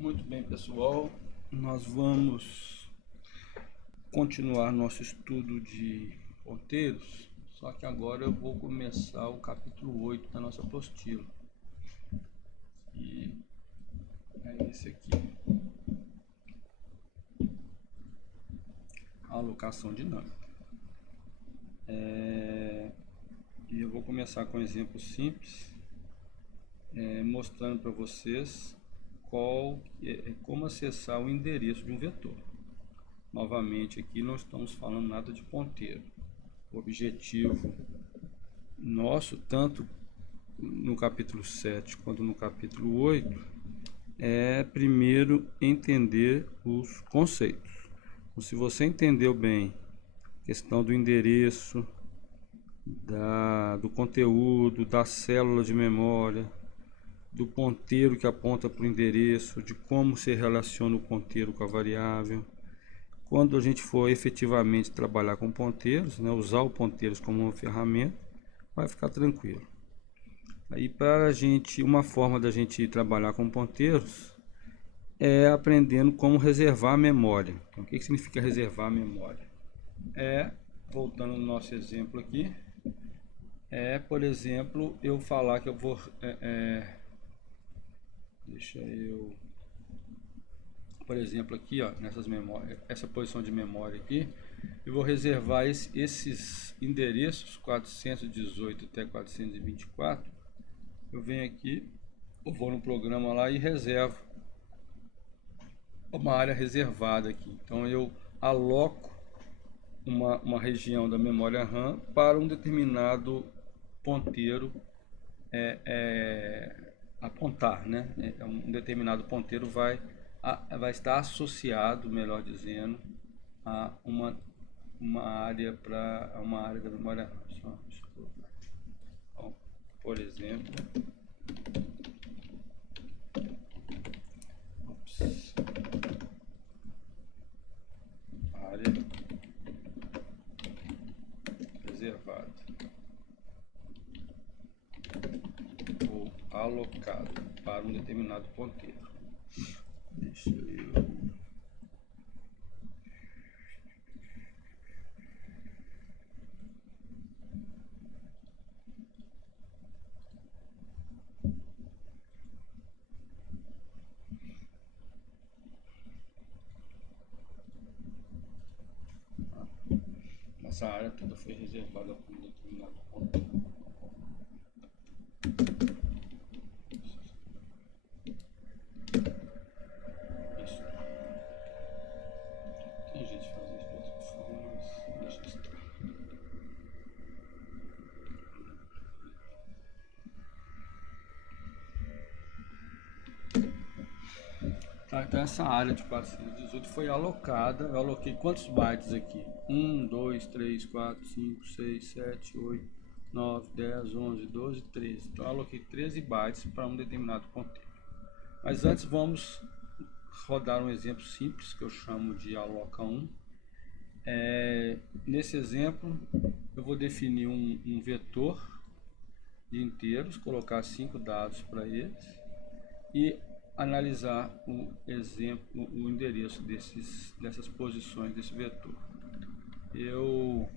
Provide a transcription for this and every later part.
Muito bem, pessoal, nós vamos continuar nosso estudo de ponteiros, só que agora eu vou começar o capítulo 8 da nossa apostila, e é esse aqui, a alocação dinâmica. E eu vou começar com um exemplo simples, mostrando para vocês como acessar o endereço de um vetor. Novamente aqui não estamos falando nada de ponteiro. O objetivo nosso, tanto no capítulo 7 quanto no capítulo 8, é primeiro entender os conceitos. Então, se você entendeu bem a questão do endereço, do conteúdo, da célula de memória, do ponteiro que aponta para o endereço, de como se relaciona o ponteiro com a variável. Quando a gente for efetivamente trabalhar com ponteiros, usar o ponteiros como uma ferramenta, vai ficar tranquilo. Aí uma forma da gente trabalhar com ponteiros é aprendendo como reservar a memória. Então, o que significa reservar a memória? Voltando no nosso exemplo aqui, por exemplo, eu falar que eu vou... por exemplo, aqui, ó, nessas memórias, essa posição de memória aqui, eu vou reservar esses endereços 418 até 424. Eu venho aqui, eu vou no programa lá e reservo uma área reservada aqui. Então eu aloco uma região da memória RAM para um determinado ponteiro apontar, né? Um determinado ponteiro vai estar associado, melhor dizendo, a uma área da memória RAM. Então, por exemplo, área reservada ou alocada para um determinado ponteiro. Deixa eu... Essa área toda foi reservada para um determinado ponteiro. Tem jeito de fazer isso de outra forma, mas deixa estar. Tá, então essa área de 418 foi alocada. Eu aloquei quantos bytes aqui? 1, 2, 3, 4, 5, 6, 7, 8, 9, 10, 11, 12, 13. Então eu aloquei 13 bytes para um determinado ponteiro. Mas antes vamos rodar um exemplo simples que eu chamo de aloca 1. Nesse exemplo eu vou definir um vetor de inteiros, colocar 5 dados para eles e analisar o endereço dessas posições desse vetor. Eu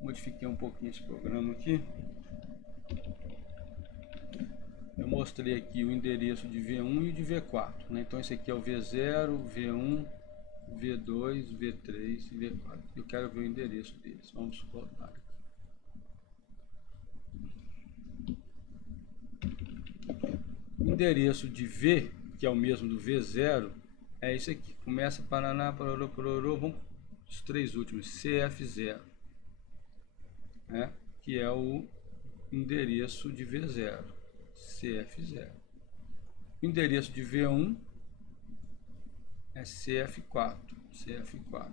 modifiquei um pouquinho esse programa aqui. Eu mostrei aqui o endereço de V1 e de V4, né? Então esse aqui é o V0, V1, V2, V3 e V4. Eu quero ver o endereço deles. Vamos rodar aqui. O endereço de V, que é o mesmo do V0, é isso aqui. Começa Paraná, Pororô, Pororô, vamos os três últimos, CF0, né? Que é o endereço de V0, CF0. O endereço de V1 é CF4, CF4.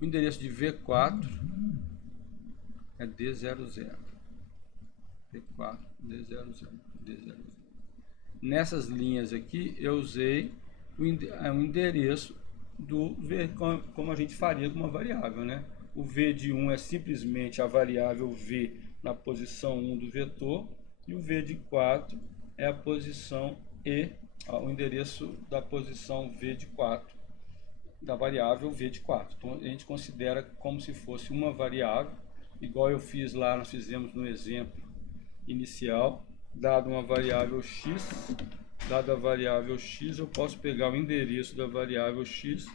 O endereço de V4 é D00, V4, D00, D00. Nessas linhas aqui eu usei o endereço do V, como a gente faria com uma variável, né? O V de 1 é simplesmente a variável V na posição 1 do vetor, e o V de 4 é a posição E o endereço da posição v de 4, da variável v de 4. Então a gente considera como se fosse uma variável, igual eu fiz lá, nós fizemos no exemplo inicial, dado uma variável x, dada a variável x, eu posso pegar o endereço da variável x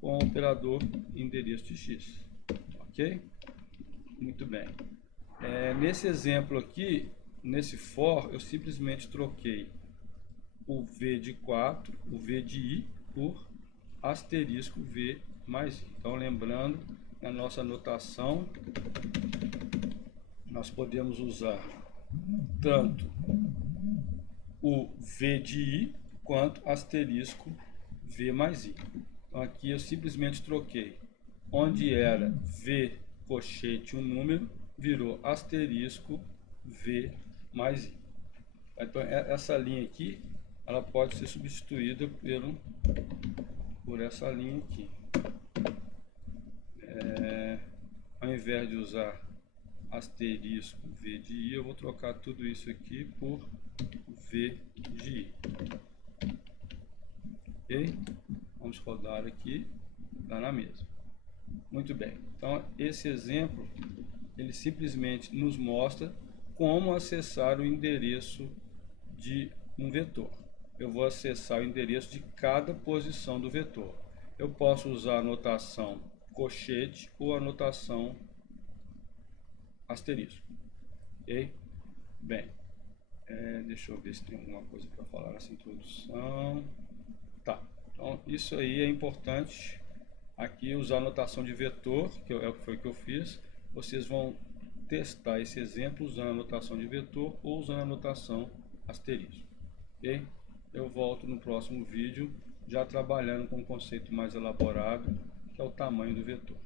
com o operador endereço de x, ok? Muito bem. Nesse exemplo aqui, nesse for, eu simplesmente troquei o v de 4, o v de i, por asterisco v mais i. Então, lembrando, na nossa anotação, nós podemos usar tanto o v de i quanto asterisco v mais i. Então, aqui eu simplesmente troquei. Onde era v cochete um número, virou asterisco v mais i. Então, essa linha aqui, ela pode ser substituída por essa linha aqui. Ao invés de usar asterisco v de i, eu vou trocar tudo isso aqui por v de i. Ok? Vamos rodar aqui, dá na mesma. Muito bem. Então, esse exemplo, ele simplesmente nos mostra como acessar o endereço de um vetor. Eu vou acessar o endereço de cada posição do vetor. Eu posso usar a notação cochete ou a notação asterisco. Ok? Bem, deixa eu ver se tem alguma coisa para falar nessa introdução. Tá, então isso aí é importante. Aqui usar a notação de vetor, que foi o que eu fiz. Vocês vão testar esse exemplo usando a notação de vetor ou usando a notação asterisco. Ok? Eu volto no próximo vídeo já trabalhando com um conceito mais elaborado, que é o tamanho do vetor.